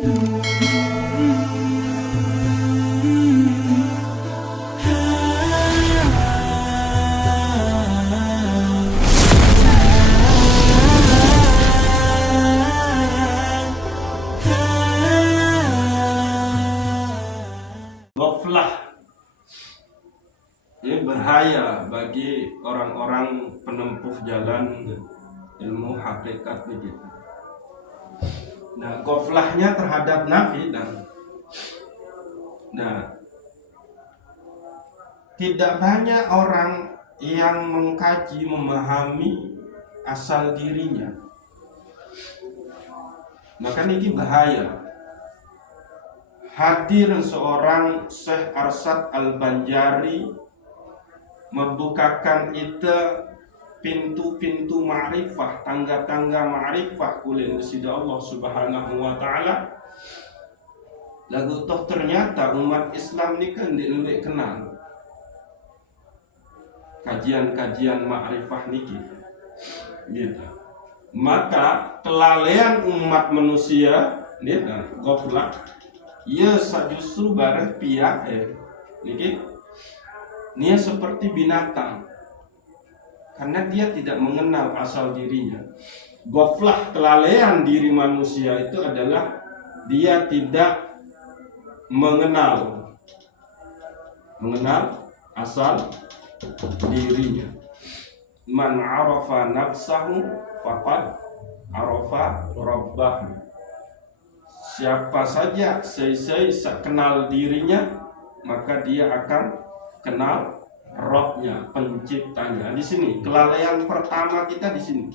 Ghaflah ini bahaya bagi orang-orang penempuh jalan ilmu hakikat begitu. Nah, ghaflahnya terhadap Nabi tidak banyak orang yang mengkaji, memahami asal dirinya. Maka ini bahaya. Hadir seorang Syekh Arsyad Al-Banjari membukakan itu pintu-pintu ma'rifah, tangga-tangga ma'rifah oleh Sida Allah Subhanahu wa taala. Lagu toh ternyata umat Islam ni kan lebih kenal kajian-kajian ma'rifah niki. Gitu. Maka kelalaian umat manusia ni ghaflah ia justru barang pihak niki dia seperti binatang karena dia tidak mengenal asal dirinya. Ghaflah, kelalaian diri manusia itu adalah dia tidak mengenal asal dirinya. Man arafa nafsahu faqad arafa rabbahu. Siapa saja saya kenal dirinya, maka dia akan kenal Robnya, penciptanya. Di sini kelalaian pertama kita di sini.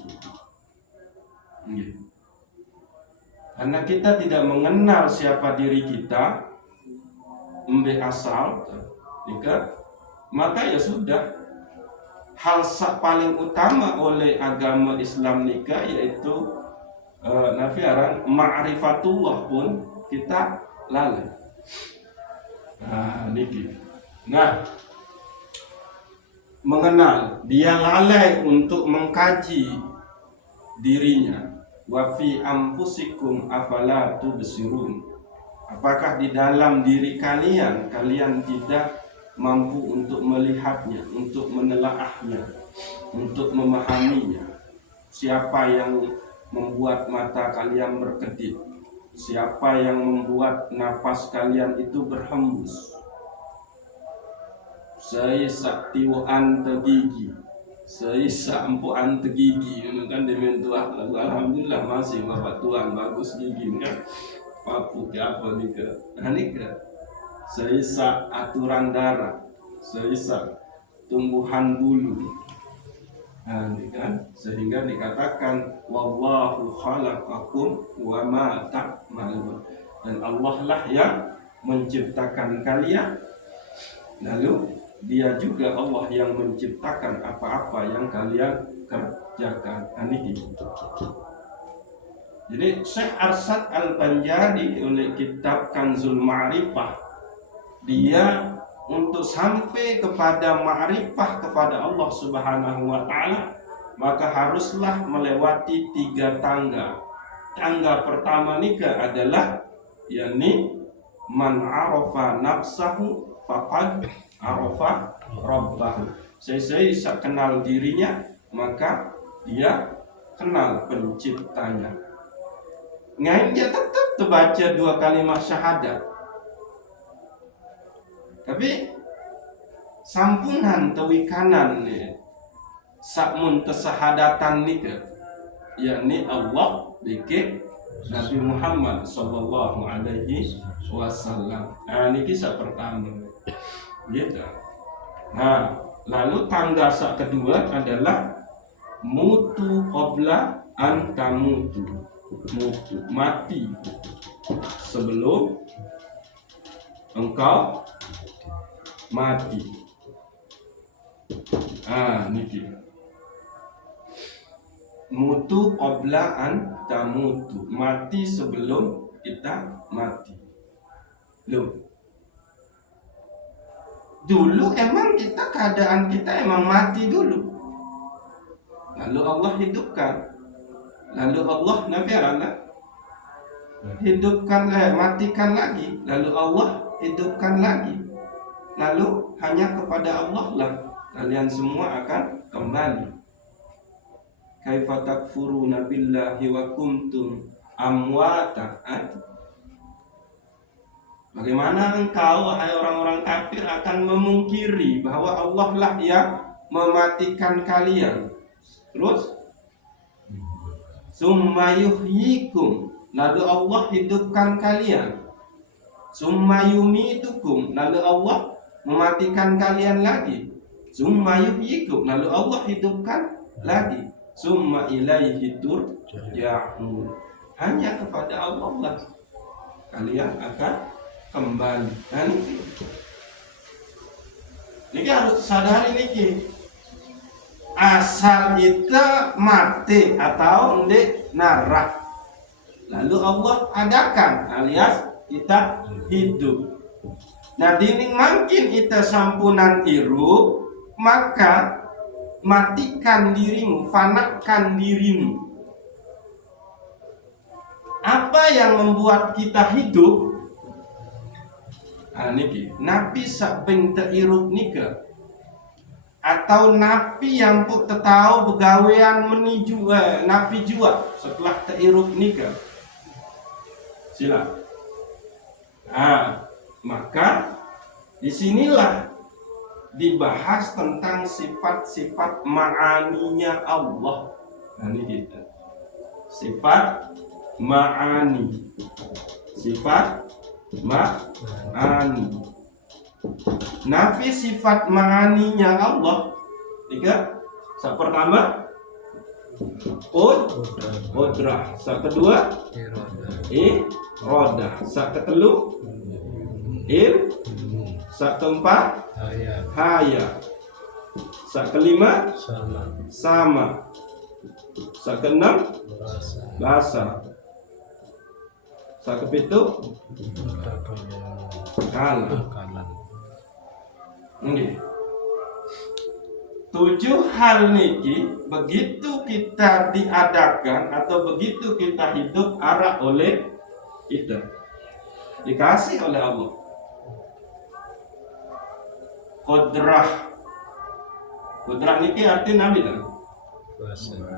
Karena kita tidak mengenal siapa diri kita, asal, maka ya sudah. Hal paling utama oleh agama Islam nikah yaitu nafiaran ma'rifatullah pun kita lalai. Nah, mengenal, dia lalai untuk mengkaji dirinya. Wa fi anfusikum afala tubsirun. Apakah di dalam diri kalian tidak mampu untuk melihatnya, untuk menelaahnya, untuk memahaminya? Siapa yang membuat mata kalian berkedip? Siapa yang membuat napas kalian itu berhembus? Saya saktiwaan tegigi, saya sampuan tegigi, kan demikian Tuhan. Alhamdulillah masih bapak Tuhan bagus gigi kan. Papu ke apa nih ke? Saya aturan darah, saya tumbuhan bulu. Kan? Sehingga dikatakan wallahu khalaqakum wa ma ta'malun. Dan Allah lah yang menciptakan kalian. Lalu dia juga Allah yang menciptakan apa-apa yang kalian kerjakan. Jadi Syekh Arsyad Al-Banjari oleh kitab Kanzul Ma'rifah, dia untuk sampai kepada ma'rifah kepada Allah Subhanahu wa taala, maka haruslah melewati 3 tangga. Tangga pertama nikah adalah yakni man arafa nafsahu faqad arafa rabbahu. Saya kenal dirinya, maka dia kenal penciptanya. Dia tetap terbaca 2 kalimat syahadat. Tapi sampunan tawikanan sakmun tesahadatan nika, yakni Allah bikin Nabi Muhammad sallallahu alaihi wasallam. Ini kisah pertama. Gitu. Nah, lalu tangga kedua adalah mutu qabla an tamutu. Mati sebelum engkau mati. Niki. Mutu qabla an tamutu. Mati sebelum kita mati. Dulu emang keadaan kita emang mati dulu. Lalu Allah hidupkan. Lalu Allah nafiarana. matikan lagi, lalu Allah hidupkan lagi, lalu hanya kepada Allah lah kalian semua akan kembali. Kaifa takfuruna billahi wa kuntum amwata. Bagaimana engkau wahai orang-orang kafir akan memungkiri bahwa Allah lah yang mematikan kalian. Terus summa yuhyikum, lalu Allah hidupkan kalian. Summa yumitukum, lalu Allah mematikan kalian lagi. Summa yuhyikum, lalu Allah hidupkan lagi. Summa ilaihi turja'un, hanya kepada Allah lah kalian akan kembali. Dan ini harus sadari niki, asal kita mati atau ndek narak, lalu Allah adakan alias kita hidup. Nah dinding makin kita sampunan irup, maka matikan dirimu, fanakan dirimu. Apa yang membuat kita hidup? Niki napi sapeng teirup nika, atau napi yang pun tahu begawean menuju napi jua setelah teirup nika. Sila. Maka disinilah dibahas tentang sifat-sifat ma'aninya Allah. Ini kita sifat ma'ani, sifat ma'ani. Nafi sifat ma'aninya Allah. Tiga. Yang pertama qudrah. Yang kedua iradah. Yang ketelu yang keempat haya. Yang kelima sama. Yang keenam rasa. Yang kepitu kalah. Okay. 7 hal niki begitu kita diadakan atau begitu kita hidup arah oleh kita, dikasih oleh Allah. Qudrah niki artinya nabi lah.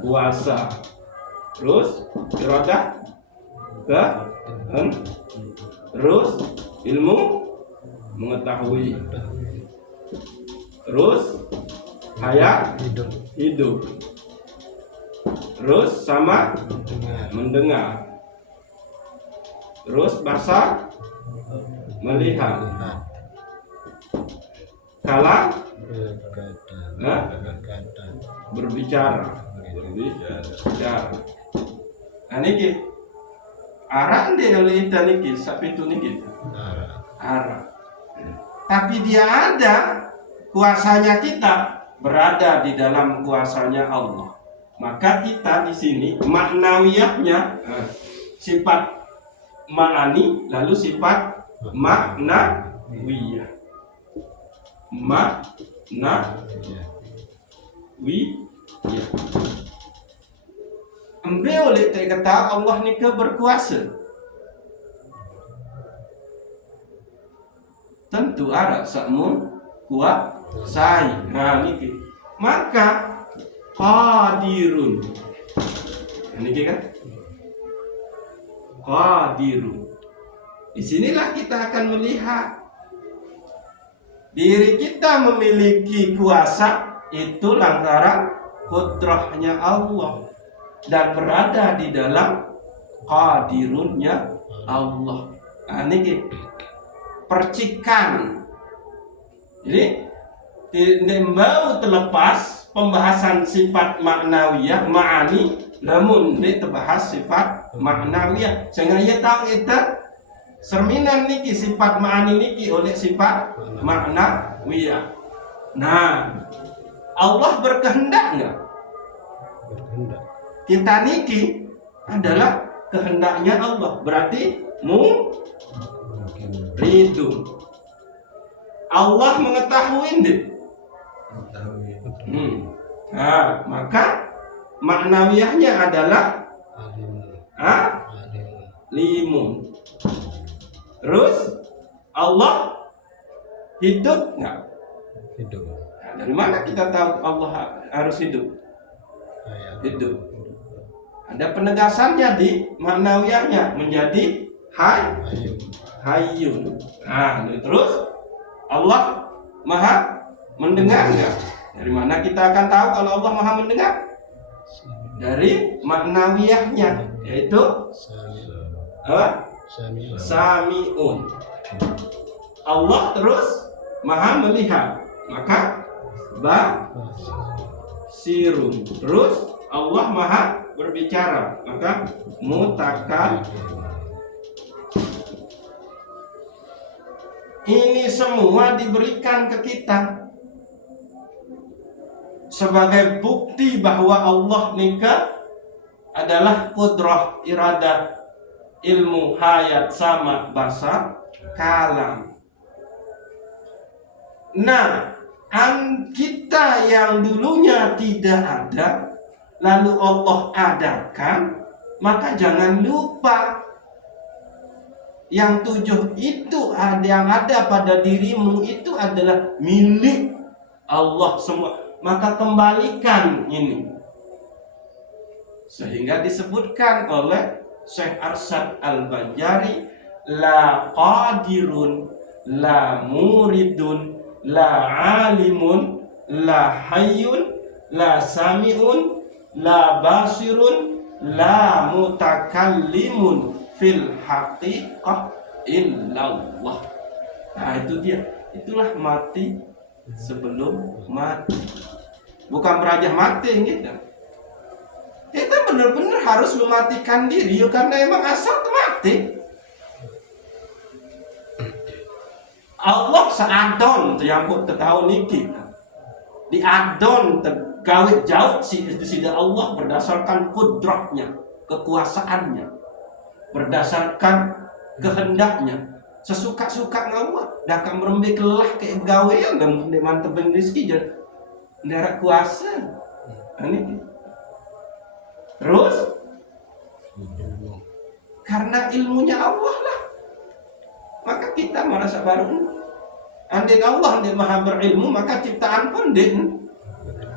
Puasa. Terus iradah, terus ilmu mengetahui, terus haya hidup, terus sama mendengar, terus basar melihat, kalah berbicara. Nah niki arah dia oleh kita niki sapi itu niki arah. Tapi dia ada kuasanya, kita berada di dalam kuasanya Allah. Maka kita di sini maknawiyahnya sifat ma'ani, lalu sifat maknawiyah. Maknawiyah. Ambil oleh kata Allah ni berkuasa. Tentu ada sakmun kuasai. Nah niki. Maka qadirun. Niki kan? Qadirun. Di sinilah kita akan melihat diri kita memiliki kuasa itu lantaran kudrahnya Allah dan berada di dalam qadirunnya Allah. Nah niki percikan. Jadi tidak mau terlepas pembahasan sifat maknawiyah, ma'ani, namun dia terbahas sifat maknawiyah. Sehingga ia tahu kita cerminan niki sifat ma'ani niki oleh sifat maknawiyah. Nah, Allah berkehendak enggak? Berkehendak. Kita niki adalah kehendaknya Allah. Berarti ridho. Allah mengetahui deh. Nah, maka maknawiyahnya adalah limun. Terus Allah hidup nggak? Hidup. Nah, dari mana kita tahu Allah harus hidup? Hidup. Ada penegasannya di maknawiyahnya menjadi hayyun. Nah, terus Allah maha mendengar nggak? Dari mana kita akan tahu kalau Allah maha mendengar? Dari maknawiyahnya, yaitu sami'un. Allah terus maha melihat, maka basirun. Terus Allah maha berbicara, maka mutakallim. Ini semua diberikan ke kita sebagai bukti bahwa Allah nikah adalah kudrah, iradah, ilmu, hayat, sama, basar, kalam. Nah, kita yang dulunya tidak ada, lalu Allah adakan, maka jangan lupa yang 7 itu yang ada pada dirimu itu adalah milik Allah semua. Maka kembalikan ini. Sehingga disebutkan oleh Syekh Arsyad Al-Banjari, la qadirun, la muridun, la alimun, la hayyun, la sami'un, la basirun, la mutakallimun fil haqiqah illallah. Nah itu dia. Itulah mati sebelum mati. Bukan berajah mati gitu. Kita benar-benar harus mematikan diri karena emang asal mati. Allah seadon yang kok tahu niki. Di adon gawe jauh sida Allah berdasarkan kudrahnya, kekuasaannya, berdasarkan kehendaknya. Sesuka-suka Allah, dah kan merembik lelah kayak gawean dan mantep rezeki jadi ndak kuasa. Ini terus karena ilmunya Allah lah, maka kita merasa baru. Andai Allah andai maha berilmu, maka ciptaan pun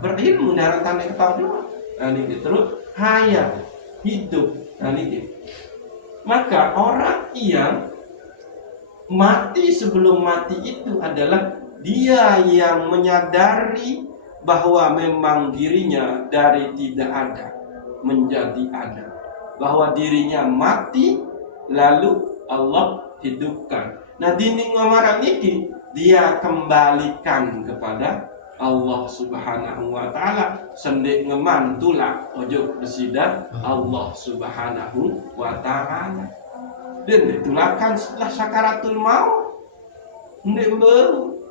berilmu darah tanda ketahuan. Ini terus hayat hidup. Ini maka orang yang mati sebelum mati itu adalah dia yang menyadari bahwa memang dirinya dari tidak ada menjadi ada, bahwa dirinya mati lalu Allah hidupkan. Nah dinding ngamarang ini dia kembalikan kepada Allah Subhanahu wa taala, sendek ngemantula ojo besida Allah Subhanahu wa taala. Dan ditulakan setelah sakaratul maut.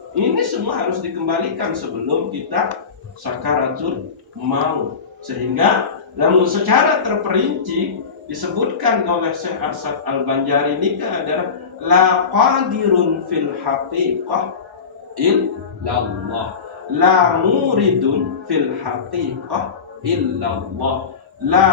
Ini semua harus dikembalikan sebelum kita sakaratul maut. Sehingga namun secara terperinci disebutkan oleh Syekh Arsyad Al-Banjari ini adalah la qadirun fil haqiqah illallah, la muridun fil haqiqah illallah, la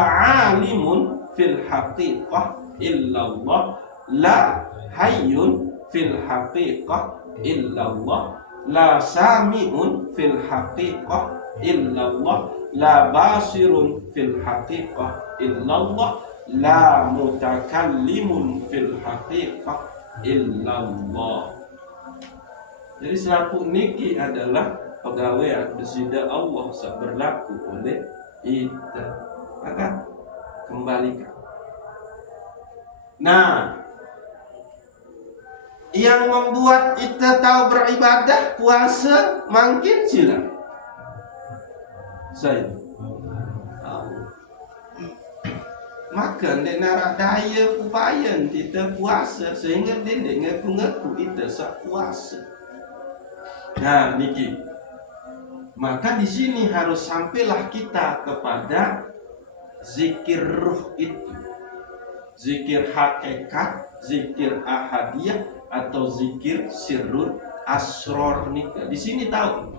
alimun fil haqiqah illallah, la hayyun fil haqiqah illallah, la sami'un fil haqiqah illallah, la basirun fil haqiqah illallah, la mutakallimun fil haqiqah illallah. Jadi selaku niki adalah pegawai besida Allah berlaku oleh kita, maka kembalikan. Nah, yang membuat kita tahu beribadah puasa makin sila saya maka dia narak daya upaya kita puasa sehingga dia ngaku-ngaku kita sak puasa. Nah niki, maka di sini harus sampailah kita kepada zikir ruh itu, zikir hakikat, zikir ahadiyah atau zikir sirrul asror nikah. Di sini tahu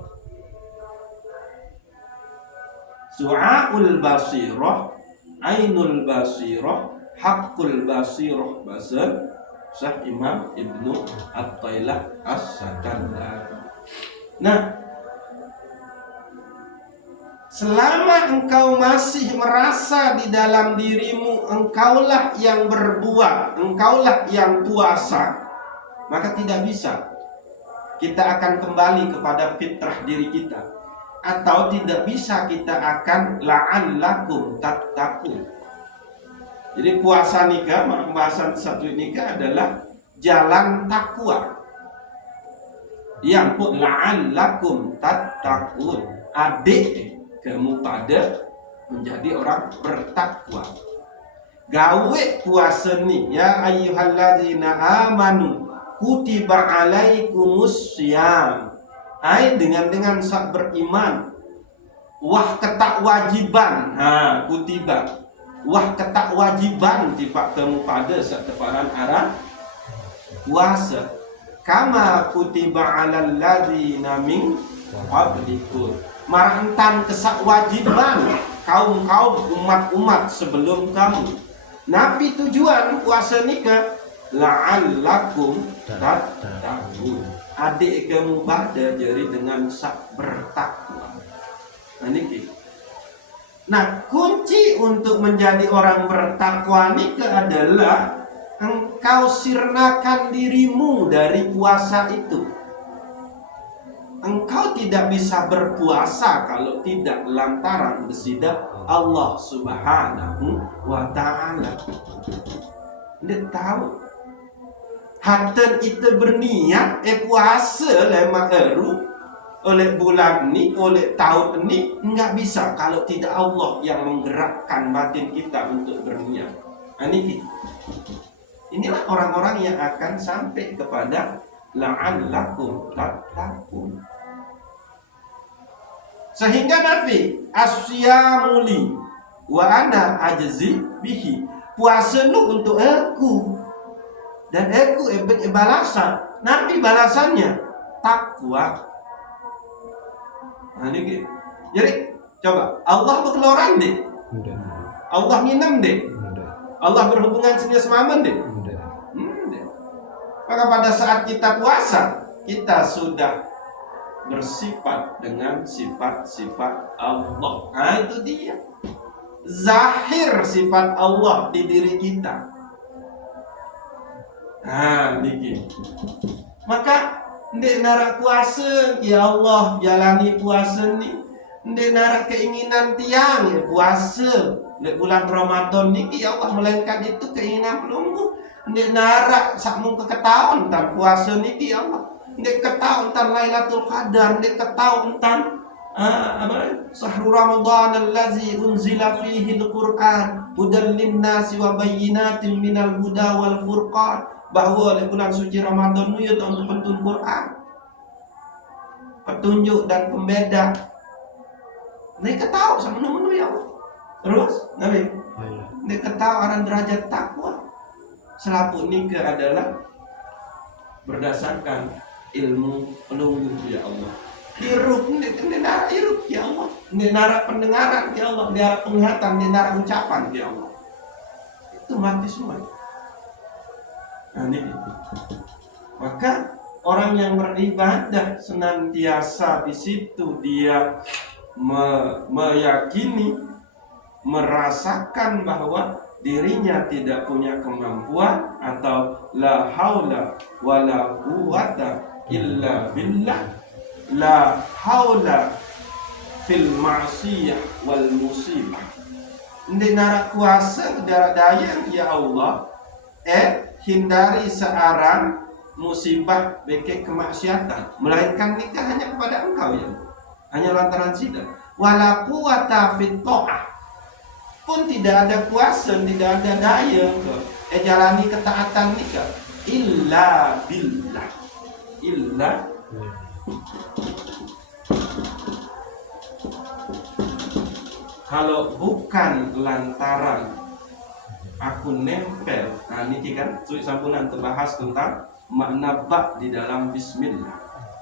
su'aul basirah, ainul basirah, Haqqul basirah bahasa Syekh Imam Ibnu At-Tailah As-Sakandari. Nah, selama engkau masih merasa di dalam dirimu engkaulah yang berbuat, engkaulah yang puasa, maka tidak bisa. Kita akan kembali kepada fitrah diri kita, atau tidak bisa kita akan la'allakum tattaqun. Jadi puasa nikah, pembahasan satu nikah adalah jalan takwa. Yang pun la'allakum tattaqun, adik kamu pada menjadi orang bertakwa. Gawe puasa ni ya ayyuhalladzina amanu kutiba alaikumus syiyam. Ai dengan sak beriman wah ketakwajiban. Kutiba wah ketakwajiban tiba kamu pada sak teparan arah puasa. Kama kutiba alal ladzina min qablikum. Marantan kesakwajiban kaum-kaum umat-umat sebelum kamu. Nabi tujuan puasa nikah la'allakum tattaqun. Adik kamu pada jadi dengan sak bertakwa. Nah, kunci untuk menjadi orang bertakwa nikah adalah engkau sirnakan dirimu dari puasa itu. Engkau tidak bisa berpuasa kalau tidak lantaran bersidak Allah Subhanahu wa ta'ala. Dia tahu haten itu berniat puasa lema eru oleh bulan ni, oleh tahun ni, enggak bisa kalau tidak Allah yang menggerakkan batin kita untuk berniat. Inilah orang-orang yang akan sampai kepada la'allakum tattaqun. Sehingga Nabi asyamuli wa ana ajzi bihi. Puasa nu untuk aku dan aku balasan. Nabi balasannya takwa. Jadi coba Allah berkeluaran deh. Allah minum deh. Allah berhubungan semaman deh. Maka pada saat kita puasa, kita sudah bersifat dengan sifat-sifat Allah. Itu dia. Zahir sifat Allah di diri kita. Maka ndek nara puasa, ya Allah jalani puasa ni. Ndek nara keinginan tiang ya puasa. Ndek bulan Ramadan ni ya Allah melainkan itu keinginan pelunggu. Ndek nara sakmung keketahuan tan puasa ni ya Allah. Ndek ketahuan tan Lailatul Qadar, ndek ketahuan tan Sahru Ramadan allazi unzila fihi al-Qur'an hudan lin-nasi wa bayyinatin minal huda wal furqan. Bahwa bulan suci Ramadan itu untuk petunjuk Quran, petunjuk dan pembeda. Mereka tahu sama menu ya Allah. Terus Nabi mereka tahu arah derajat takwa. Selaput nikah adalah berdasarkan ilmu penunggu ya Allah. Hiruk nara hiruk ya Allah, nara pendengaran ya Allah, nara penglihatan, nara ucapan ya Allah. Itu mati semua. Maka orang yang beribadah senantiasa di situ dia meyakini, merasakan bahwa dirinya tidak punya kemampuan atau la haula wala quwata illa billah, la haula fil ma'siyah wal musibah. Nara kuasa dara daya ya Allah hindari searang musibah beke kemaksiatan, melainkan nikah hanya kepada engkau ya, hanya lantaran sidang. Wala quwata fit ta'ah, pun tidak ada kuasa, tidak ada daya jalani ketaatan nikah illa billah, illa kalau bukan lantaran aku nempel. Ini kan sulit sampunan terbahas tentang makna bak di dalam bismillah.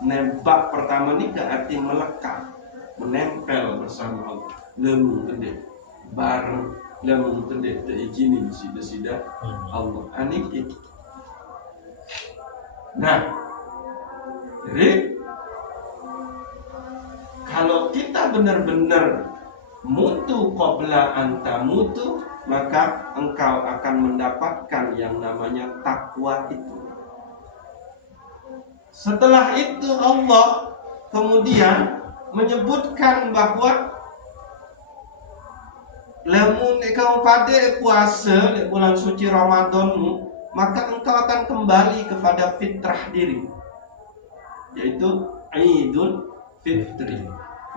Nembak pertama ini arti melekat, menempel bersama Allah. Lemu gede bareng lamun tende izinin sida Allah anik itu. Nah, jadi kalau kita benar-benar mutu qabla anta mutu, maka engkau akan mendapatkan yang namanya takwa itu. Setelah itu Allah kemudian menyebutkan bahwa lamun engkau pada puasa di bulan suci Ramadanmu, maka engkau akan kembali kepada fitrah diri, yaitu Idul Fitri,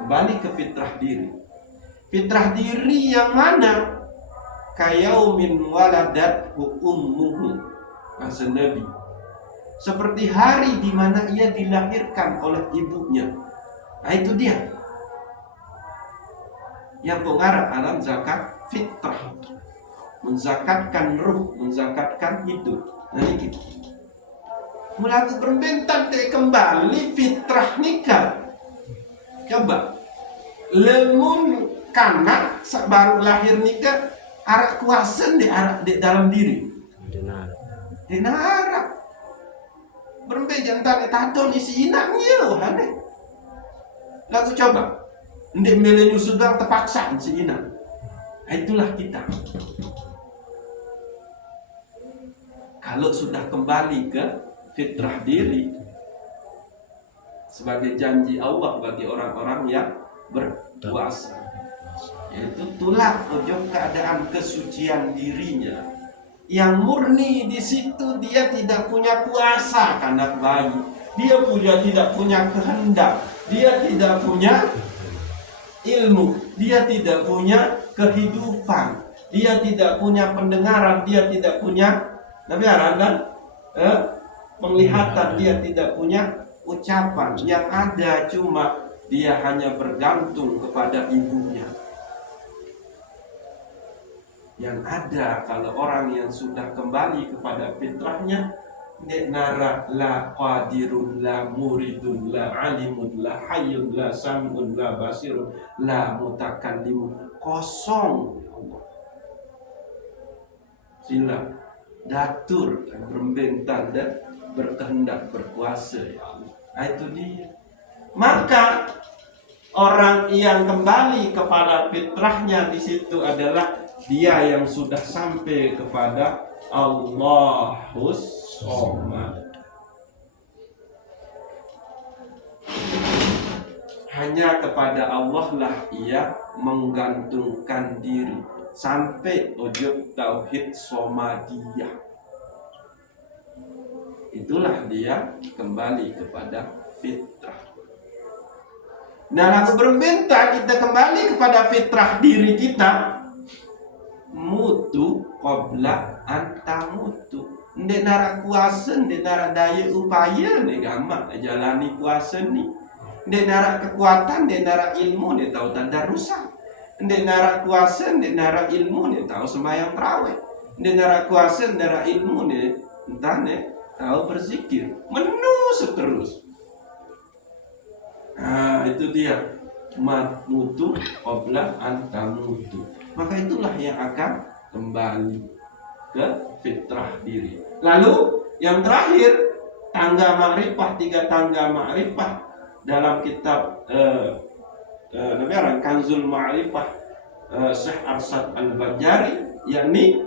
kembali ke fitrah diri. Fitrah diri yang mana? Kayaumin waladat ummuhu, kata Nabi, seperti hari di mana ia dilahirkan oleh ibunya. Nah itu dia yang pengarah alam zakat fitrah, menzakatkan ruh, menzakatkan hidup. Nah ini melaku perbentan kembali fitrah nikah. Coba lemun kanak baru lahir nikah arak kuasen di dalam diri denara berembe jantan etadon isi inaknya loh aneh. Lalu coba ndek mele nyusudang terpaksa si inak. Nah, itulah kita. Kalau sudah kembali ke fitrah diri sebagai janji Allah bagi orang-orang yang berpuasa, yaitu tulah ujung keadaan kesucian dirinya yang murni. Di situ dia tidak punya kuasa karena bayi, dia tidak punya kehendak, dia tidak punya ilmu, dia tidak punya kehidupan, dia tidak punya pendengaran, dia tidak punya penglihatan, dia tidak punya ucapan. Yang ada cuma dia hanya bergantung kepada ibunya. Yang ada kalau orang yang sudah kembali kepada fitrahnya, nara la qadirun la muridun la alimun la hayyun la sami'un la basirun la mutakallimun, kosong. Sila datur berbentan dan berkehendak berkuasa, ya Allah. Nah, itu dia. Maka orang yang kembali kepada fitrahnya di situ adalah dia yang sudah sampai kepada Allahus Somad. Hanya kepada Allah lah ia menggantungkan diri sampai ujub tauhid somadiyah. Itulah dia kembali kepada fitrah. Nah, lalu berminta kita kembali kepada fitrah diri kita. Mutu qabla anta mutu. Ndek nara kuasa, ndek nara daya upaya, ndek gamak jalani kuasa ni. Ndek nara kekuatan, ndek nara ilmu, ndek tahu tadarrusan. Ndek nara kuasa, ndek nara ilmu, ndek tahu sembahyang tarawih. Ndek nara kuasa, ndek nara ilmu, ndek entah ndek tahu berzikir. Menu seterus. Nah, itu dia mutu qabla anta mutu. Maka itulah yang akan kembali ke fitrah diri. Lalu yang terakhir, tangga ma'rifah, 3 tangga ma'rifah dalam kitab Kanzul Ma'rifah Syekh Arsad Al-Bajari, yakni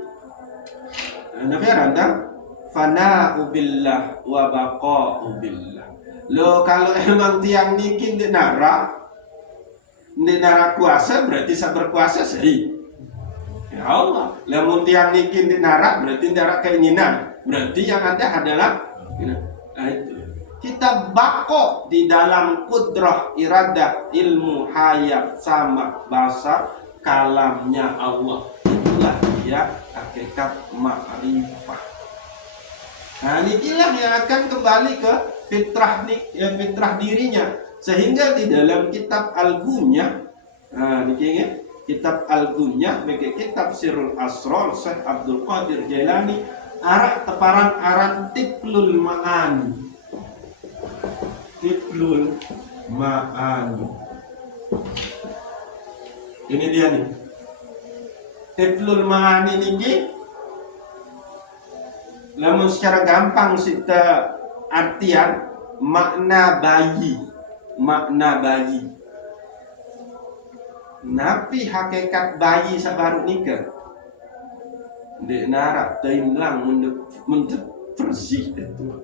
fana'u billah wa baqa'u billah. Lo kalau emang tiang niki di nara kuasa, berarti saya berkuasa sih. Ya Allah, lamun tiang niki di nara berarti nara keinginan, berarti yang ada adalah nah itu. Kita bako di dalam kudrah, iradah, ilmu, hayat, sama bahasa kalamnya Allah. Itulah dia hakikat ma'rifah. Nah, inilah yang akan kembali ke fitrah dirinya. Sehingga di dalam kitab Al-Gunyah, nah ini kitab Al-Gunyah bagi kitab Sirrul Asrar Syekh Abdul Qadir Jailani, arak teparan aran Tiplul Ma'ani. Tiplul Ma'ani. Ini dia nih. Hifdzul Ma'ani niki lamun secara gampang kita artian makna bayi. Napi hakikat bayi sabaru nikah dek narak taimlang untuk bersih itu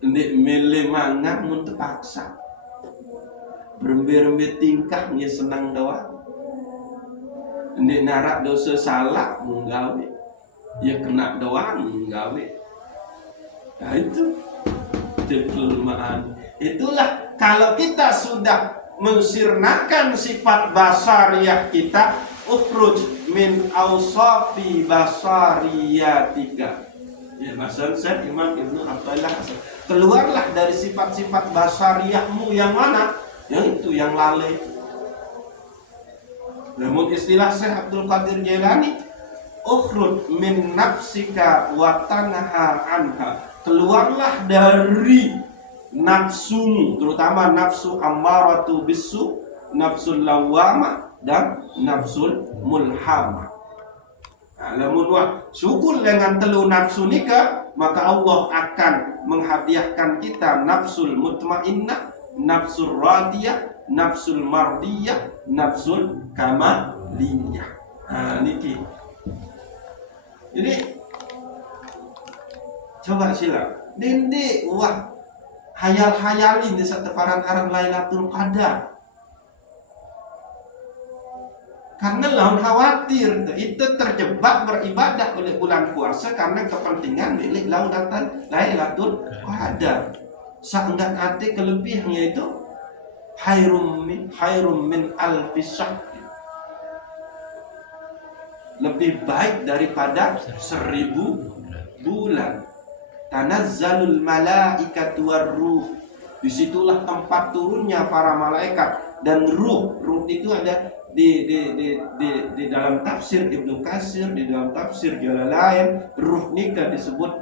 dek mele mangga untuk paksa berembe-rembe tingkahnya senang doang dek narak dosa salah menggawe ya kena doang menggawe. Nah itu Hifdzul Ma'ani. Itulah kalau kita sudah mensirnakan sifat basariyah kita, ukhruj min awsafi basariyatika. Ya, maksud saya Imam Ibnu Athaillah, keluarlah dari sifat-sifat basariyahmu yang mana? Yang itu, yang lalai. Namun istilah Syekh Abdul Qadir Jailani, ukhruj min nafsika wa tanha anha. Keluarlah dari nafsumu, terutama nafsu ammaratu bisu, nafsul lawama dan nafsul mulhama. Lamun syukur dengan telu nafsu nika, maka Allah akan menghadiahkan kita nafsul mutmainnah, nafsul radiyah, nafsul mardiyah, nafsul kamaliyah. Niki. Jadi coba sila dende wah hayal-hayalin di saat teparan Lailatul Qadar. Karena lawan khawatir itu terjebak beribadah oleh bulan puasa karena kepentingan milik laudatan Lailatul Qadar. Sangat arti kelebihannya itu khairum min alfi syahr. Lebih baik daripada 1000 bulan. Tanazzalul malaikatu warruh. Disitulah tempat turunnya para malaikat dan ruh. Ruh itu ada di dalam tafsir Ibnu Katsir, di dalam tafsir Jalalain, ruh nika disebut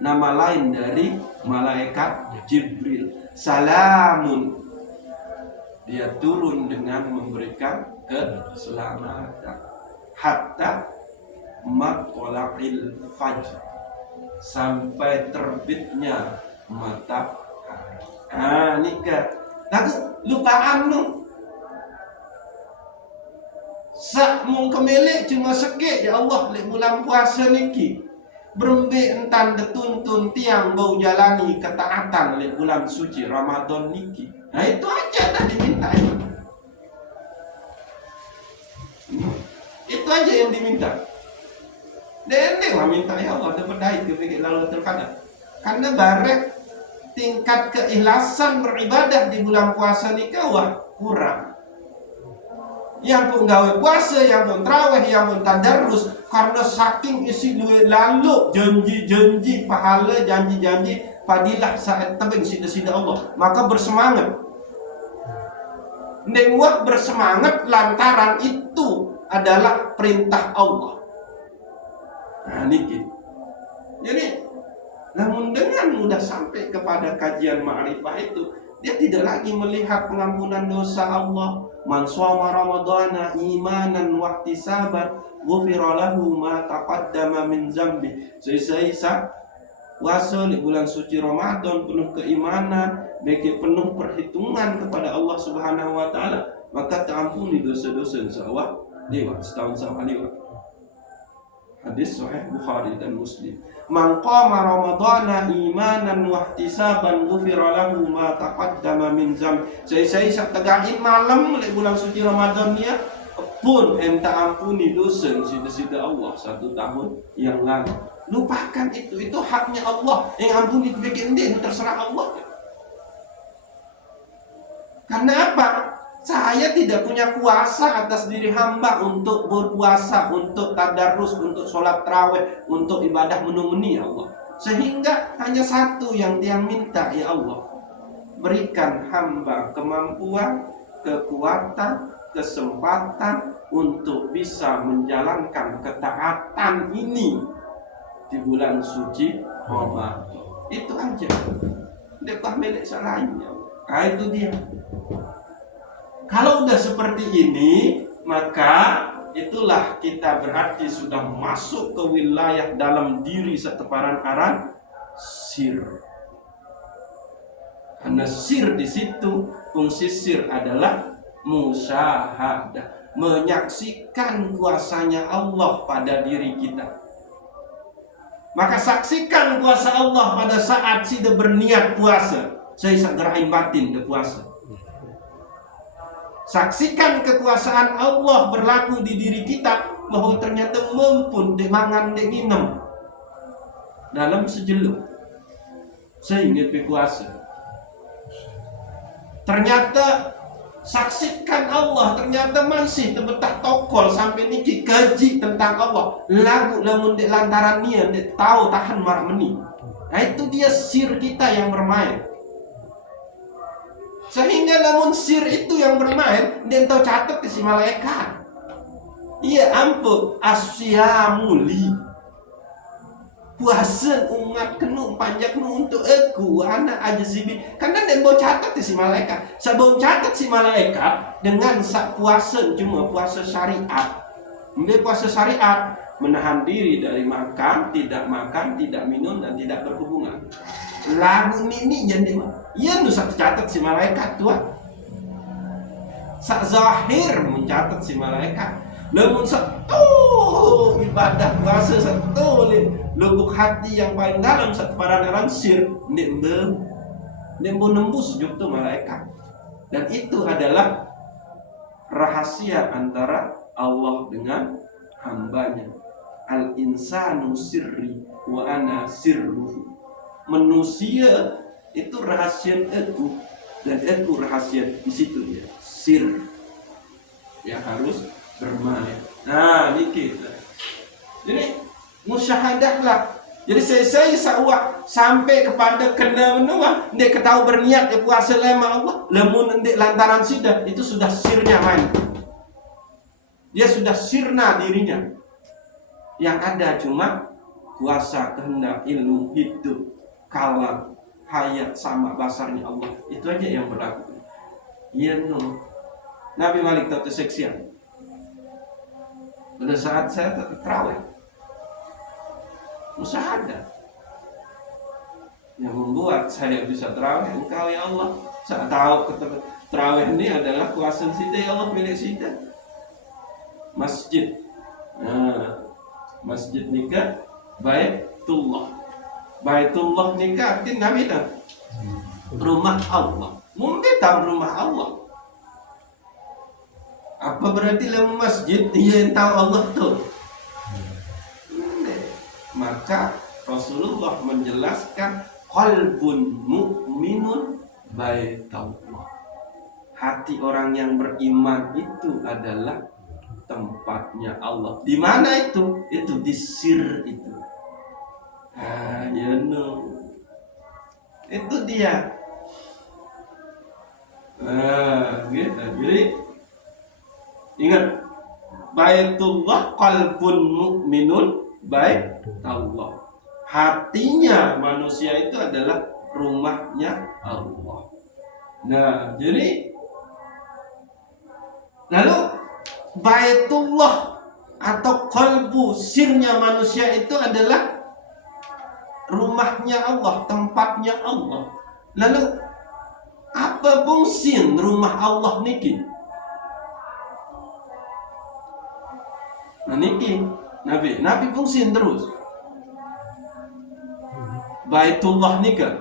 nama lain dari malaikat Jibril. Salamun. Dia turun dengan memberikan keselamatan. Hatta matla'il fajr. Sampai terbitnya matahari. Nikah. Lagu lupaan nu. Sak mung kemelek cuma sekek ya Allah lek bulan puasa niki. Berembe entan detuntun tiang bau jalani ketaatan lek bulan suci Ramadan niki. Nah itu aja dah diminta. Itu aja yang diminta. Dendeng lah minta ya Allah dapat dai ke pikir Lailatul Qadar. Karena barek tingkat keikhlasan beribadah di bulan puasa nikah kurang. Yang pun gawe puasa, yang pun tarawih, yang pun tadarrus karena saking isi duit lalu janji-janji pahala, janji-janji fadilah saat tebing sida-sida Allah, maka bersemangat. Nengwak bersemangat lantaran itu adalah perintah Allah. Nah niki. Jadi namun dengan mudah sampai kepada kajian ma'rifah itu, dia tidak lagi melihat pengampunan dosa Allah. Man shoma ramadhana imanan wa ihtisaban ghufira lahu ma taqaddama min dzambi. Seisa puasa di bulan suci Ramadan penuh keimanan, baik penuh perhitungan kepada Allah Subhanahu wa taala, maka terampuni dosa-dosa insyaallah lewat setahun sama lewat. Hadis sahih Bukhari dan Muslim. Man qama ramadhana imanan wa ihtisaban ghufira lahu ma taqaddama min dzam. Saya tegahin malam di bulan suci Ramadan ya pun enta ampuni dosa sida-sida Allah 1 tahun yang lalu. Lupakan itu haknya Allah. Yang ampuni bikin dia terserah Allah. Karena apa? Saya tidak punya kuasa atas diri hamba untuk berpuasa, untuk tadarus, untuk sholat tarawih, untuk ibadah menumuni ya Allah. Sehingga hanya satu yang dia minta, ya Allah, berikan hamba kemampuan, kekuatan, kesempatan untuk bisa menjalankan ketaatan ini di bulan suci Ramadan. Itu aja. Dekah milik selainnya. Nah, itu dia. Kalau udah seperti ini, maka itulah kita berarti sudah masuk ke wilayah dalam diri seteparan aran sir. Karena sir di situ, fungsi sir adalah musyahadah, menyaksikan kuasanya Allah pada diri kita. Maka saksikan kuasa Allah pada saat sudah berniat puasa. Saya segerain batin ke puasa. Saksikan kekuasaan Allah berlaku di diri kita, bahwa ternyata mampu de mangan de minum dalam sejeluk sehingga berpuasa. Ternyata saksikan Allah, ternyata masih terbetah tokol sampai niki kaji tentang Allah. Lagu lamun de lantaran niat de tahu tahan marah meni. Nah itu dia sir kita yang bermain. Sehingga namun sir itu yang bermain, dia tahu catat ke si malaikat. Iya ampun, asyamuli. Puasa umat kenu panjang nu untuk aku anak aja sibi. Karena dia mau catat ke si malaikat. Sebelum catat si malaikat dengan sak puasa cuma puasa syariat. Dia puasa syariat, menahan diri dari makan, tidak minum dan tidak berhubungan. Lagu ini jadi iya nu sak catat si malaikat tua. Sak zahir mencatat si malaikat. Namun satu ibadah puasa satu lubuk hati yang paling dalam satu paraneran sir nembus jutu malaikat. Dan itu adalah rahasia antara Allah dengan hambanya. Al insanu sirri wa ana sirruhu. Manusia itu rahasia aku dan aku rahasia di situ ya, sir yang harus bermain. Nah ini kita. Jadi musyahadahlah. Jadi saya sawak sampai kepada kena menua, ndek ketahu berniat ya puasa lama Allah. Lemun ndek lantaran sidah itu sudah sirnya main. Dia sudah sirna dirinya. Yang ada cuma kuasa kehendak ilmu hidup kalam hayat sama basarnya Allah. Itu aja yang berlaku. Iya no. Nabi Malik tahu keseksian. Pada saat saya terawih, musyahadah yang membuat saya bisa terawih. Engkau ya Allah, saya tahu terawih ini adalah kuasa sida ya Allah, milik sida. Masjid, masjid nikah Baitullah. Baitullah nikah artinya Nabi tahu rumah Allah. Mungkin tahu rumah Allah. Apa berarti dalam masjid dia yang tahu Allah tuh? Maka Rasulullah menjelaskan qalbun mu'minun baitullah. Hati orang yang beriman itu adalah tempatnya Allah. Di mana itu? Itu di sir itu. Ya no. Itu dia. Gitu. Jadi ingat, Baitullah qalbun mu'minun baitullah. Hatinya manusia itu adalah rumahnya Allah. Nah, jadi lalu Baitullah atau qalbu sirnya manusia itu adalah rumahnya Allah, tempatnya Allah. Lalu apa fungsi rumah Allah niki? Nah niki Nabi fungsi terus. Baitullah nika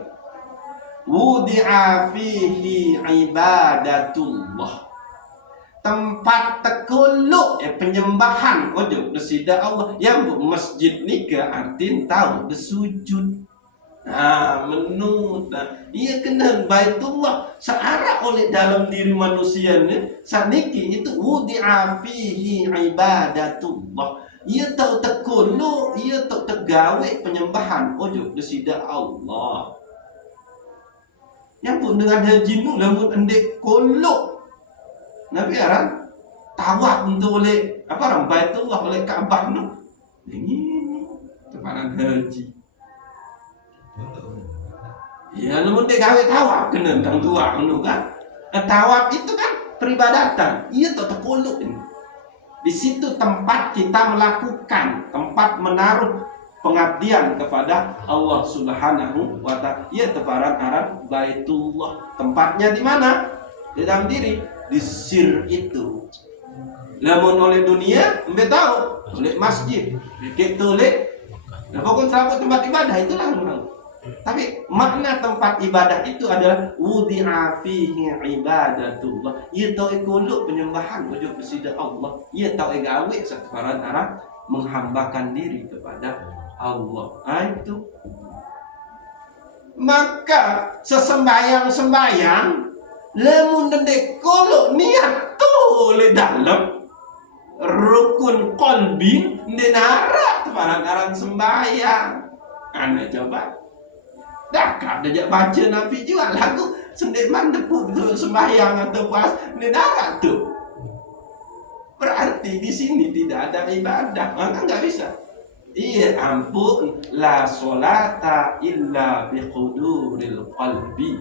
wudi'a fihi ibadatullah. Tempat tekuluk penyembahan ojo desida Allah. Yang masjid nika artin tahu desujud. Nah menurut ia kena Baitullah searah oleh dalam diri manusia ni saniki itu wudi'a fihi ibadatullah. Ia tahu tekuluk, ia tahu tegawe penyembahan ojo desida Allah. Yang pun dengan haji nu lamun endek kolok Nabi aran tawaf untuk oleh apa orang Baitullah oleh Ka'bah nu. Ini tepanan haji. Ya namun dia gawe tawaf kena tang tua nu kan. Tawaf itu kan peribadatan. Iya tak terkolok ini. Di Di situ tempat kita melakukan, tempat menaruh pengabdian kepada Allah Subhanahu wa Ta'ala. Ya, teparan Baitullah. Tempatnya di mana? Di dalam diri, di sir itu. Lamun oleh dunia, mbak tahu, oleh masjid, gitu oleh, nah pokoknya teraput tempat ibadah itulah tahu. Tapi makna tempat ibadah itu adalah wudi'a fihi ibadatullah. Ia tahu ikuluk penyembahan wujud kepada Allah. Ia tahu gawe sekarang Arab menghambakan diri kepada Allah. Itu. Maka sesembayang lemun dendek kolok niat tuh le dalam rukun kolbi denara barang-barang sembahyang. Anda coba dah dia baca Nabi juga lagu sendeman depu sembahyang atau pas denara tuh. Berarti di sini tidak ada ibadah, maka nggak bisa. Iya ampun, la solata illa biquduril qalbi.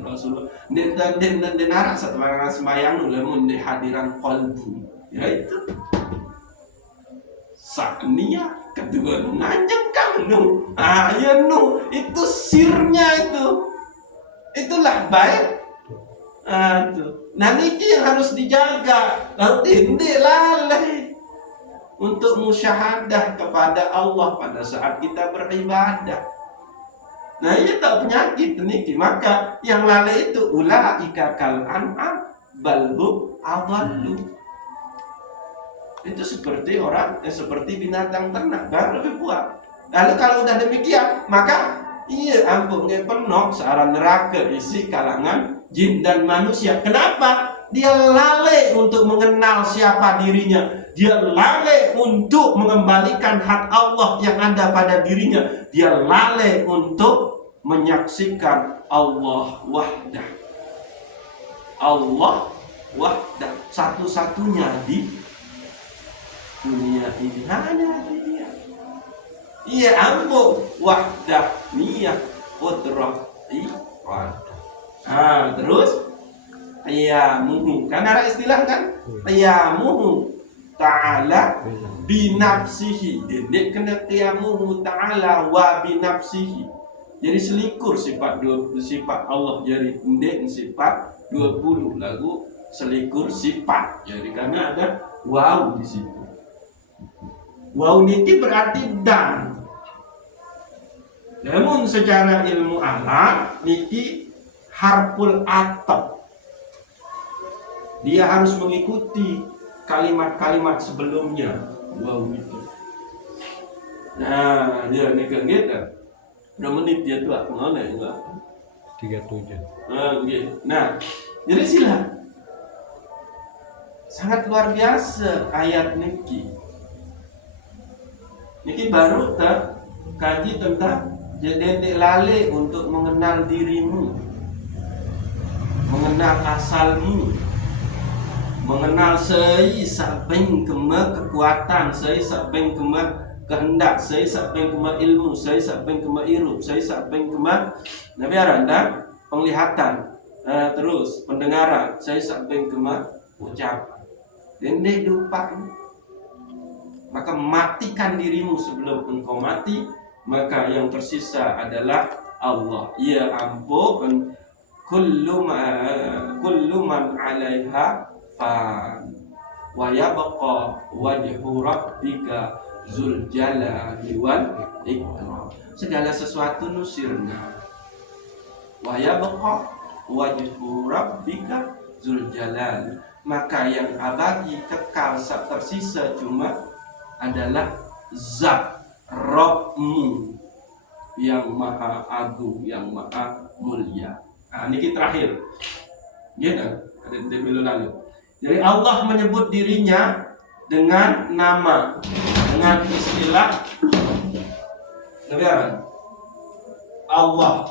Rasulullah dan denara setelah sembahyang lemun di hadiran qalbu. Ya itu saknia kedua nanjak kamu ya itu sirnya itulah baik nah ini yang harus dijaga nanti lalai untuk musyahadah kepada Allah pada saat kita beribadah. Nah ini tak penyakit niki, maka yang lalai itu ulaika kal an'am balhum adallu. Itu seperti orang seperti binatang ternak baru lebih kuat. Lalu kalau udah demikian maka ampun penuh searah neraka isi kalangan jin dan manusia. Kenapa? Dia lalai untuk mengenal siapa dirinya. Dia lalai untuk mengembalikan hak Allah yang ada pada dirinya. Dia lalai untuk menyaksikan Allah wahdah. Allah wahdah satu-satunya di dunia ini hanya dia. Iya ampun wahdaniyah qudrah ibadah. Terus qiyamuhu kan ada istilah kan qiyamuhu ta'ala binafsihi. Dia kena qiyamuhu ta'ala wa binafsihi. Jadi selikur sifat Allah jadi ndek sifat 20 lagu selikur sifat. Jadi karena ada wow di situ. Wow niki berarti dan. Namun secara ilmu alat niki harful ataf. Dia harus mengikuti kalimat-kalimat sebelumnya. Wow itu. Nah, dia nih kan gitu. Berapa menit dia tuh? Mana enggak? 37. Gitu. Nah, jadi sila. Sangat luar biasa ayat niki. Niki baru kaji tentang jadi lale untuk mengenal dirimu, mengenal asalmu, mengenal sei sabeng kema kekuatan, sei sabeng kema kehendak, sei sabeng kema ilmu, sei sabeng kema irup, sei sabeng kema nabi aranda penglihatan, terus pendengaran, sei sabeng kema ucapan. Dendek lupa. Maka matikan dirimu sebelum engkau mati. Maka yang tersisa adalah Allah. Ya ampun, kullu man 'alaiha fan wa yabqa wajhu rabbika dzul jalali wal ikram. Segala sesuatu nusirna. Wa yabqa wajhu rabbika dzul jalali. Maka yang abadi kekal tersisa cuma adalah zat Rabbmu yang maha agung, yang maha mulia. Nah, ini terakhir. Gitu, ada demilu lalu. Jadi Allah menyebut dirinya dengan nama, dengan istilah negara. Allah,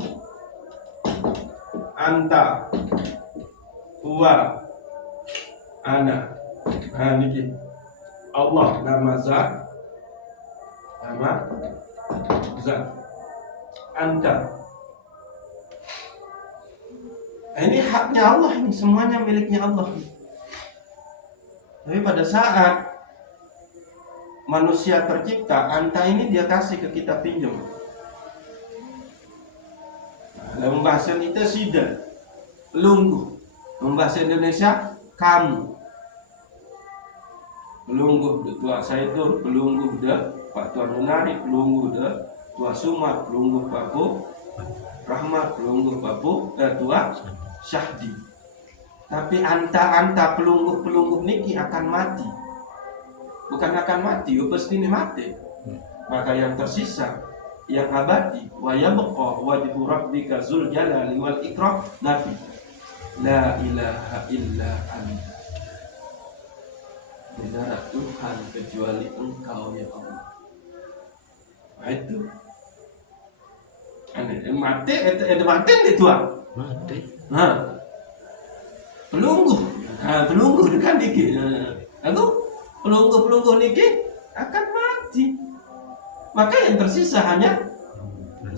anta, huwa, ana. Nah, ini Allah nama zat, anta. Ini haknya Allah, ini semuanya miliknya Allah. Tapi pada saat manusia tercipta, anta ini dia kasih ke kita pinjam. Dalam bahasa kita sida, pelunggu. Dalam bahasa Indonesia kamu. Pelunggu de tua Saidun, pelunggu de Pak Tuan Munari, pelunggu de tua Sumar, pelunggu Papu Rahmat, pelunggu Papu tua Syahdi. Tapi anta pelunggu niki akan mati. Bukan akan mati, pasti ini mati. Maka yang tersisa, yang abadi, wa yabqa wajhu rabbika dzul jalali wal ikram, nafi la ilaha illa anta. Tidak ada Tuhan kecuali Engkau ya Allah. Nah itu. Mati itu mati. Nah, pelunggu kan dikit. Aku pelunggu niki akan mati. Maka yang tersisa hanya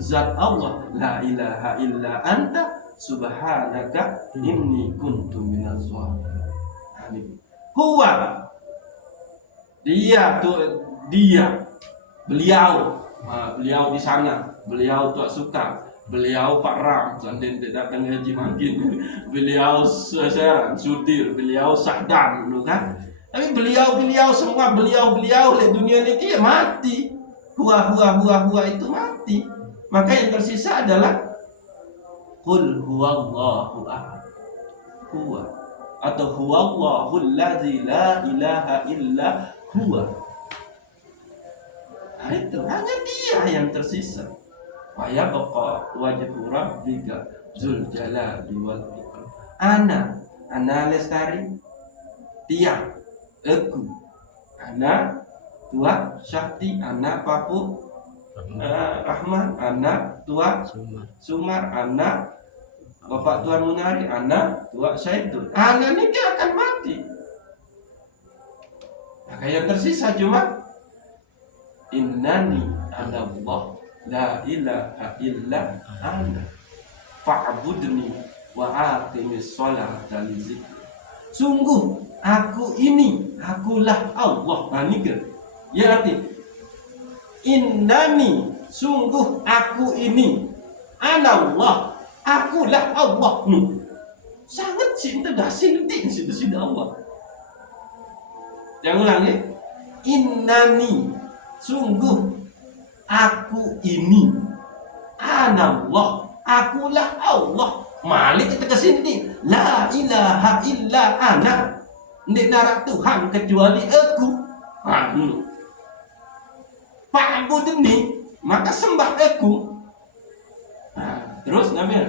zat Allah, la ilaha illa anta subhanaka inni kuntu minaz zalimin. Huwa dia beliau di sana, beliau tak suka, beliau Pak Ram sampai datang haji makin, beliau Seran Sudir, beliau Sahdan, kan? Tapi beliau semua beliau di dunia ini dia mati, huwa itu mati. Maka yang tersisa adalah qul huwallahu ahad, huwa atau huwallahul ladzi la ilaha illa huwa. Nah, itu hanya dia yang tersisa. Wa yabqa wajhu rabbika dzul jalali wal ikram. Ana lestari tiang aku. Ana tua Syahdi, ana Papu Rahman, ana tua Sumar, ana Bapak Tuan Munari, anak tua Saidun. Anak ini dia akan mati. Maka yang tersisa cuma innani anallah la ilaha illa ana fa'budni wa aqimis sholata li dzikri. Sungguh akulah Allah. Nah ini kan. Ya arti innani, sungguh aku ini anallah, akulah Allah. Sangat cinta dasar penting cinta Allah. Jangan ulang ya. Innani, sungguh aku ini anallah, akulah Allah. Malik kita kesini. La ilaha illa ana. Tidak ada Tuhan kecuali aku. Fa'budni, maka sembah aku. Terus Nabi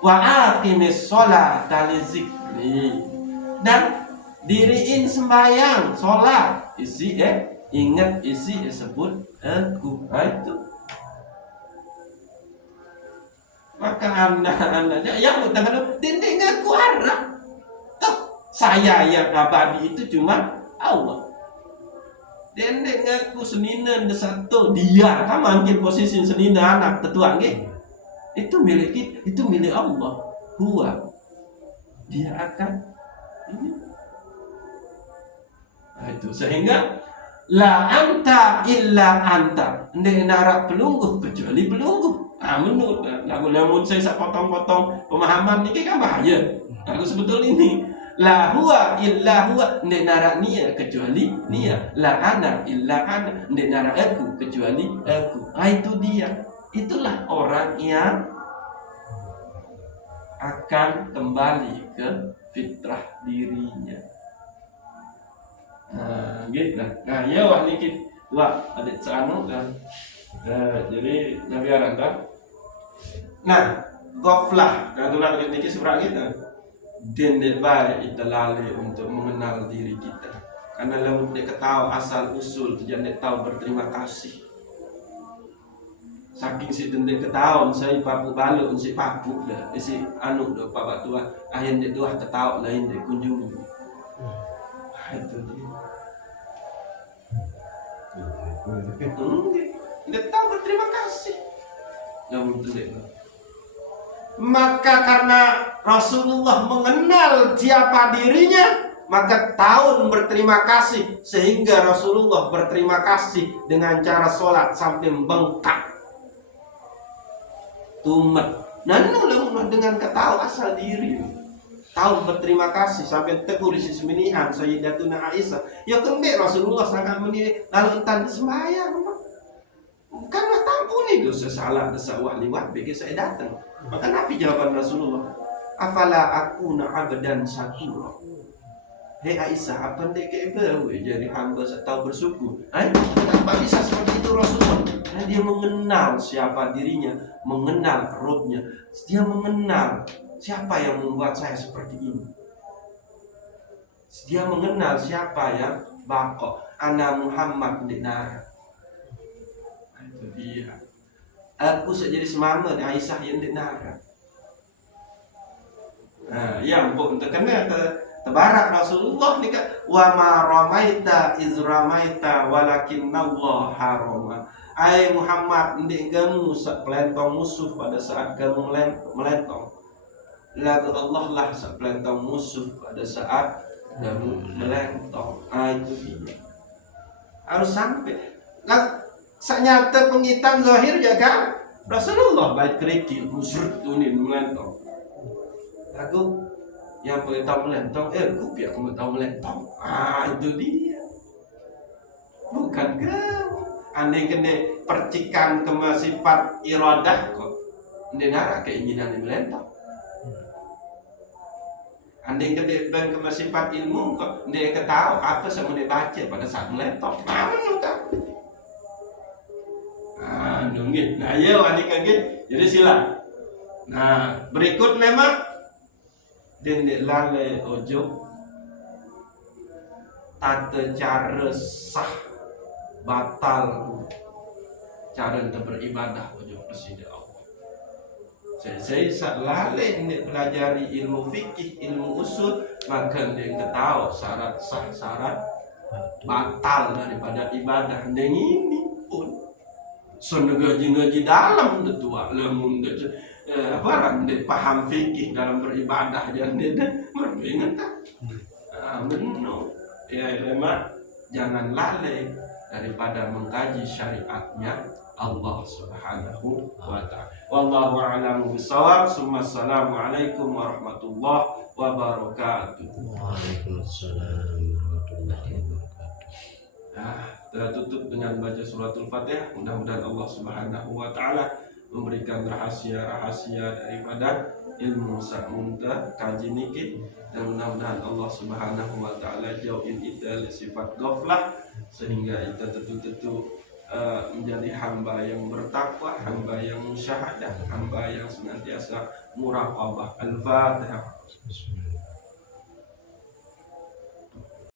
wa aqimis sholata li dzikri, dan diriin sembahyang sholat ingat isi sebut aku. Nah, itu maka anda yang mengatakan dinding aku harap toh saya yang abadi itu cuma Allah. Dendek aku senina satu dia kan mungkin posisi senina anak tetua nggih. Itu milik kita, itu milik Allah. Huwa, dia akan ini. Nah, itu sehingga la anta illa anta, ndek narak pelungguh kecuali pelungguh. Menurut lamun saya potong-potong pemahaman ini kan bahaya. Aku sebetul ini la huwa illa huwa, ndek narak nia kecuali nia. La ana illa ana, ndek narak aku kecuali aku. Itu dia. Itulah orang yang akan kembali ke fitrah dirinya. Gitu. Nah, ya wah dikit. Wah, adik seanu kan. Jadi Nabi Aranda. Nah, goflah. Kalau nak dikit seberang kita. Dendek baik kita lalai untuk mengenal diri kita. Karena lalu dia ketahui asal usul, dia tahu berterima kasih. Saking si dendek ketahuan saya papu balik si papu dah si anu dah bapak tua ayah dia tua ketahuan lain dia kunjung. Itu dia tahu berterima kasih. Namun dendek. Maka karena Rasulullah mengenal siapa dirinya, Maka tahun berterima kasih, sehingga Rasulullah berterima kasih dengan cara sholat sampai bengkak tumet. Nanu dengan ketawa asal diri. Tahun berterima kasih sampai tegur si seminihan Sayyidatuna Aisyah. Ya kembali Rasulullah sangat menilai lalu entan sembahyang. Karena tampuni dosa salah dosa wahliwat bagi saya datang. Maka Nabi jawaban Rasulullah, afala akuna abdan syakura. Hei Aisyah, apa ndek kebau jadi hamba tahu bersyukur? Kenapa bisa seperti itu Rasulullah? Karena dia mengenal siapa dirinya, mengenal Rabbnya. Dia mengenal siapa yang membuat saya seperti ini. Dia mengenal siapa yang bako ana Muhammad dinar. Itu dia. Aku sejadi semama Aisyah yang dinar. Nah, yang pun terkena Tabarak Rasulullah nih kan, wa ma ramaita iz ramaita walakinnallaha harama. Ai Muhammad, ndek kamu pelentong musuh pada saat kamu melentong. Lagu Allah lah pelentong musuh pada saat kamu melentong. Itu dia. Harus sampai. Nah, sanyata pengitan zahir ya kan? Rasulullah baik kerikil musyrik tunin melentong. Lagu yang boleh tahu melentong, aku biar kamu tahu melentong. Itu dia. Bukan kamu. Andai kena percikan ke sifat iradah kok. Andai nara keinginan melentong. Andai kena ke sifat ilmu kok. Andai ketahu apa yang mau baca pada saat melentong. Mana kan? Nunggit. Nah, ayo adik kaget. Jadi sila. Nah, berikut memang dendek lalai ojo tata cara sah batal cara untuk beribadah ojo presiden Allah. Saya saat lalai dendek pelajari ilmu fikih, ilmu usul, maka dia ketahui syarat sah, syarat batal daripada ibadah. Dan ini pun ngaji dalam tetua lemun barang dia paham fikih dalam beribadah jangan dia berbingung tak benar ya lemak jangan lalai daripada mengkaji syariatnya Allah Subhanahu wa ta'ala. Wallahu a'lamu bissawab. Assalamualaikum warahmatullahi wabarakatuh. Waalaikumsalam warahmatullahi wabarakatuh. Kita tutup dengan baca suratul Fatihah. Mudah-mudahan Allah Subhanahu wa ta'ala memberikan rahasia-rahasia daripada ilmu sakmunta kaji nikit, dan mudah-mudahan Allah Subhanahu wa ta'ala jauhin kita dari sifat ghaflah sehingga kita tentu-tentu menjadi hamba yang bertakwa, hamba yang musyahadah, hamba yang senantiasa muraqabah. Al-Fatihah.